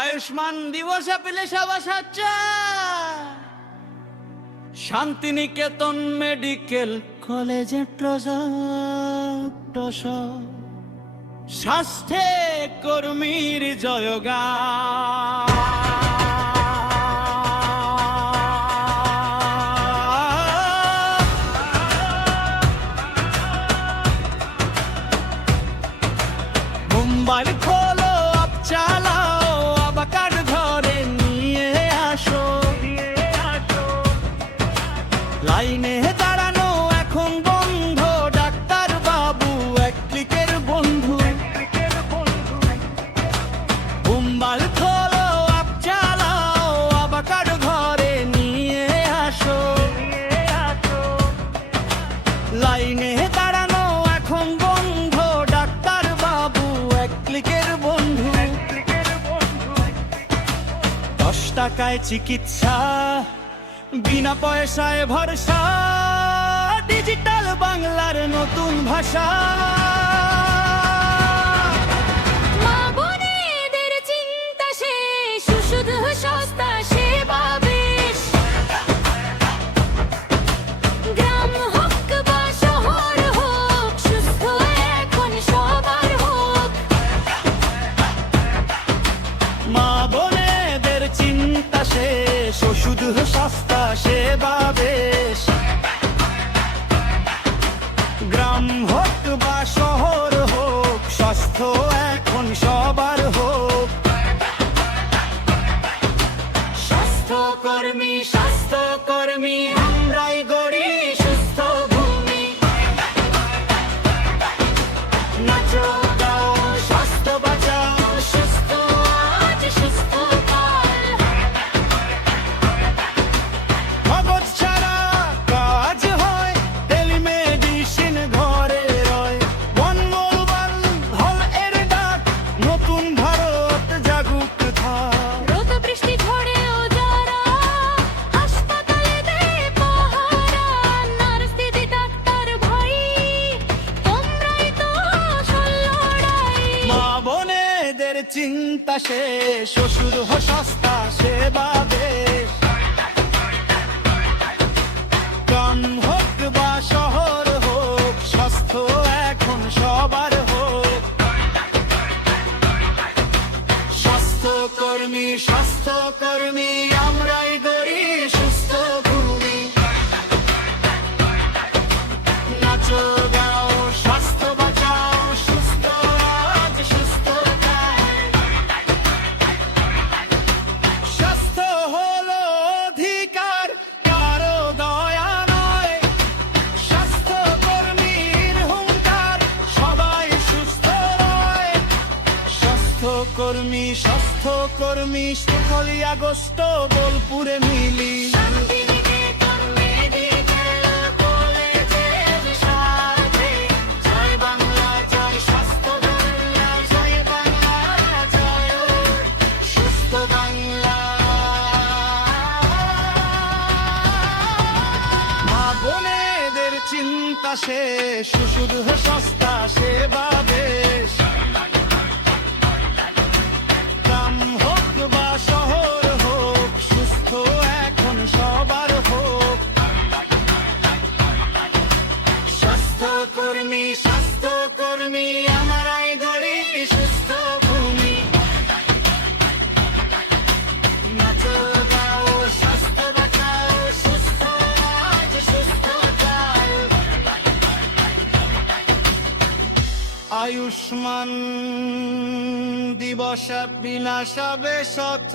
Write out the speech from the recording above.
আয়ুষ্মান দিবসে পেলে সবাই সাচ্চা শান্তিনিকেতন মেডিকেল কলেজে স্বাস্থ্য কর্মীর জয়গান মুম্বাইয়ের খোলো আপ চালাও আবাকার ঘরে নিয়ে আসো লাইনে দাঁড়ানো এখন বন্ধ ডাক্তার বাবু এক ক্লিকের বন্ধু মুম্বাইয়ের খোলো আপ চালাও আবাকার ঘরে নিয়ে আসো লাইনে দাঁড়ানো এখন বন্ধ ডাক্তার বাবু এক ক্লিকের বন্ধু 10 টাকায় চিকিৎসা বিনা পয়সায় ভরসা ডিজিটাল বাংলার নতুন ভাষা মা বোনেদের চিন্তা শেষ শুধু সস্তা সেবা বেশ গ্রাম হোক বা শহর হোক সুস্থ এখন সবার হোক মা বোনেদের চিন্তা শেষ ওষুধ সস্তা সেবা বেশ গ্রাম হোক বা শহর হোক স্বাস্থ্য এখন সবার হোক স্বাস্থ্যকর্মী আমরাই গড়ি সুস্থ ভূমি নাচো গাও স্বাস্থ্য বাঁচাও সুস্থ আজ সুস্থ কাল কাগজ ছাড়া কাজ হয় টেলিমেডিসিন ঘরে রয় বনমূল হল এর ডাক নতুন ভারত জাগুক থাক রোদ বৃষ্টি ঝড়েও যারা হাসপাতালে দেয় পাহারা নার্স দিদি ডাক্তার ভাই তোমরাই তো আসল লড়াই মা বোনেদের চিন্তা শেষ ওষুধ সস্তা সেবা বেশ গ্রাম হোক বা শহর হোক স্বাস্থ্য এখন সবার হোক স্বাস্থ্যকর্মী আমরাই গড়ি সুস্থ ভূমি নাচো গাও স্বাস্থ্য বাঁচাও সুস্থ আজ সুস্থ কাল স্বাস্থ্য হলো অধিকার কারো দয়া নয় স্বাস্থ্যকর্মীর হুঙ্কার সবাই সুস্থ রয় স্বাস্থ্যকর্মী 16 আগস্ট বোলপুরে মিলি শান্তিনিকেতন মেডিকেল কলেজের সাথে জয় বাংলা জয় স্বাস্থ্য বাংলা জয় বাংলা জয় সুস্থ বাংলা মা বোনেদের চিন্তা শেষ ওষুধ সস্তা সেবা বেশ গ্রাম হোক বা শহর হোক সুস্থ এখন সবার হোক স্বাস্থ্যকর্মী আমরাই গড়ি সুস্থ ভূমি নাচো গাও স্বাস্থ্য বাঁচাও সুস্থ আজ সুস্থ কাল আয়ুষ্মান দিবস বিনাশ বেশথ